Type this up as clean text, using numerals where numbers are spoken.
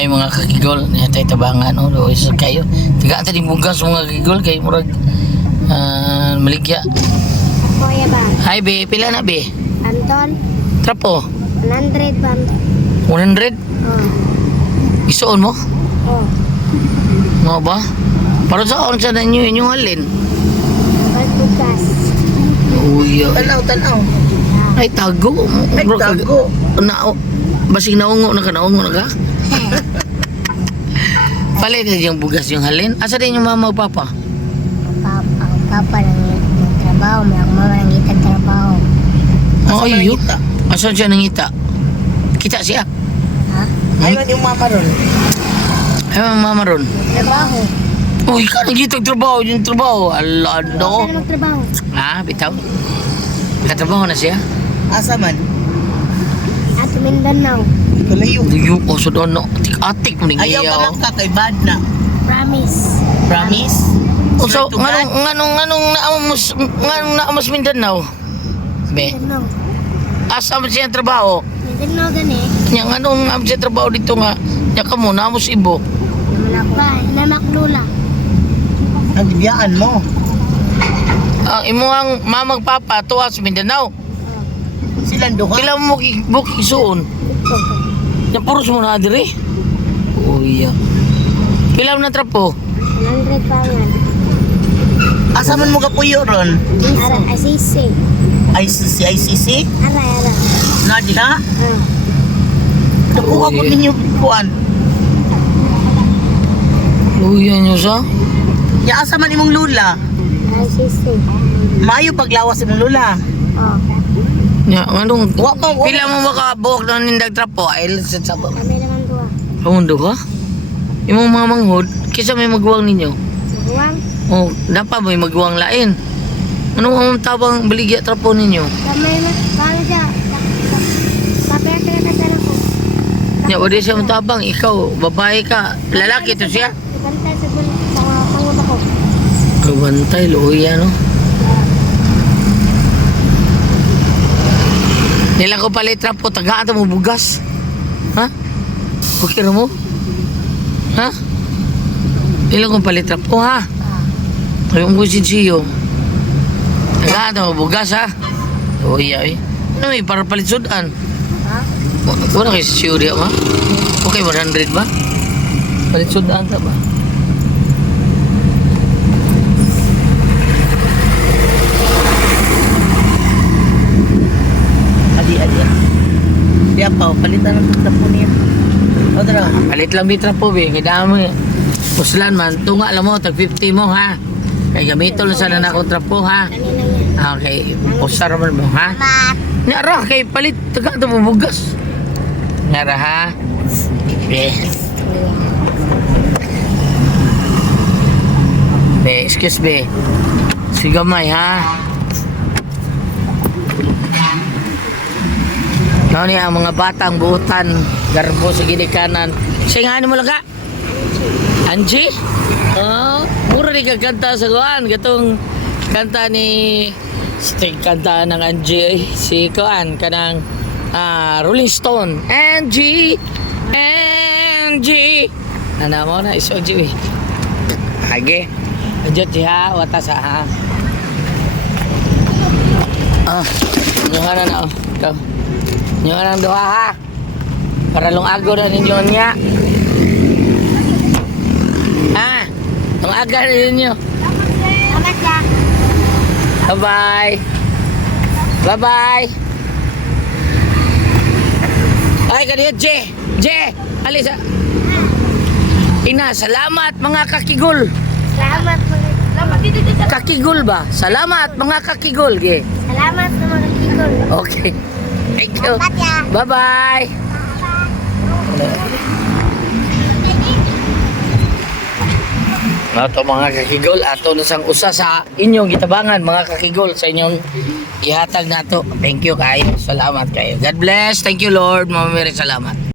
Ay mga kakigol, niya tayo tabangan o do isa kayo. Tiga tadi bugas mga kakigol kay murag maligya. Kuya ba? Hi be, pila na be? Anton, Trapo. 100 ba? 100? Isuon mo? Oh. Mo ba? Para sa on sa ninyo inyong halin. Pagbukas. Uy. Tanaw. Ay tago. Ay, tago. Na basig naungo na ka na. Palit na yung bugas yung halin. Asa din yung mama o papa? Papa nang trabaho, mama nang trabaho. Oh, iyo. Asan siya nangita? Kita siya. Ha? Ayun yung mama ron. Ay, mama ron. Trabaho. Uy, ka nagitag trabaho. Yung trabaho. Ala, no. Ano magtrabaho? Ah, bitaw. Katrabaho na siya? Asa man? At Mindanao. Kalayo. Liyo ko sa doon, no. Atik mo ning Ayaw ka iyaw. lang ka kay bad na. Promise. Promise? O so, Swear to God? nganong naamos Mindanao? Be, Mindanao. asa man siya trabaho? Mindanao gani. Nya nganong naamos siya trabaho dito nga? Nya kamo naamos ibo. Naman ako. Ba, namaklula. Ang biyaan mo. Ang imuhang mamag papa tuwa sa Mindanao. Silang duha. Kailan mo bukik suon? Ito. Nya puros mo na diri. Uy. Kailan na trapo? 100 pangan. Asa man mo kapuyo ron? Ara, asisi. ICC? Ara. Na diha? Nakuha ko Uy. ninyo kuan. Uy, yan yun sa? Ya asa man imong lula? Asisi. Maayo paglawas imong lula. Oh. Nya nganong Wa pa pila mo makabuok na nindag trapo? Ay, sa ba? Kami naman dua. Kamundo ka? Imong mga manghod, kisa may magwang ninyo? Buwang. Oh, dapat may magwang lain. Anong ang tabang baligya trapo ninyo? Kami na. Paano siya? Papaya pinatasan ako. Nya wala siya ang tabang, ikaw, babae ka, lalaki to siya. Ibantay sa pangulo ko. Kabantay, luya no? Nila ko palit trapo, tagaan mo bugas. Ha? Okay mo? Ha? Nila ko palit trapo ha? Ayong ko sinsiyo. Tagaan mo bugas ha? Luya eh. Ano may para palit sudan? Ha? Wala kayo sinsiyo diya ma? Okay, 100 ba? Palit sudan ta ba? Adi. Diya pa, palitan ng tapo niya. O dara. Palit lang bitra po be, kaya dami. Puslan man, tunga lang mo, tag 50 mo ha. Kaya gamito lang sana na akong trapo ha. Kanina yan. Okay, pusar man mo ha. Mat. Nyara, kay palit, taga ito bugas. Nyara ha. Be. Be, excuse be. Sigamay ha. Ano niya, ang mga batang buutan, garbo sa ginikanan. Siya nga mo lang ka? Angie? Oh, mura ni kagkanta sa kuan. Gatong kanta ni kanta ng Angie. Si kuan, kanang Rolling Stone. Angie! Ano mo na, iso Angie. Hage. Adjot siya, watas ha. Nyuha na oh. Ito. Nyuha ng duha ha. Para lungago na ninyo niya. Lungaga na ninyo. Salamat ya. Bye-bye. Bye-bye. Ay, kanina, Je, alisa. Ina, salamat mga kakigol. Salamat mga. Salamat dito. Kakigol ba? Salamat mga kakigol. Ge. Salamat sa mga kikol. Okay. Thank you. Salamat ya. Bye-bye. Ato mga kakigol, ato na sang usa sa inyong gitabangan mga kakigol sa inyong ihatag nato. Thank you kayo. Salamat kayo. God bless. Thank you Lord. Mama Mary, salamat.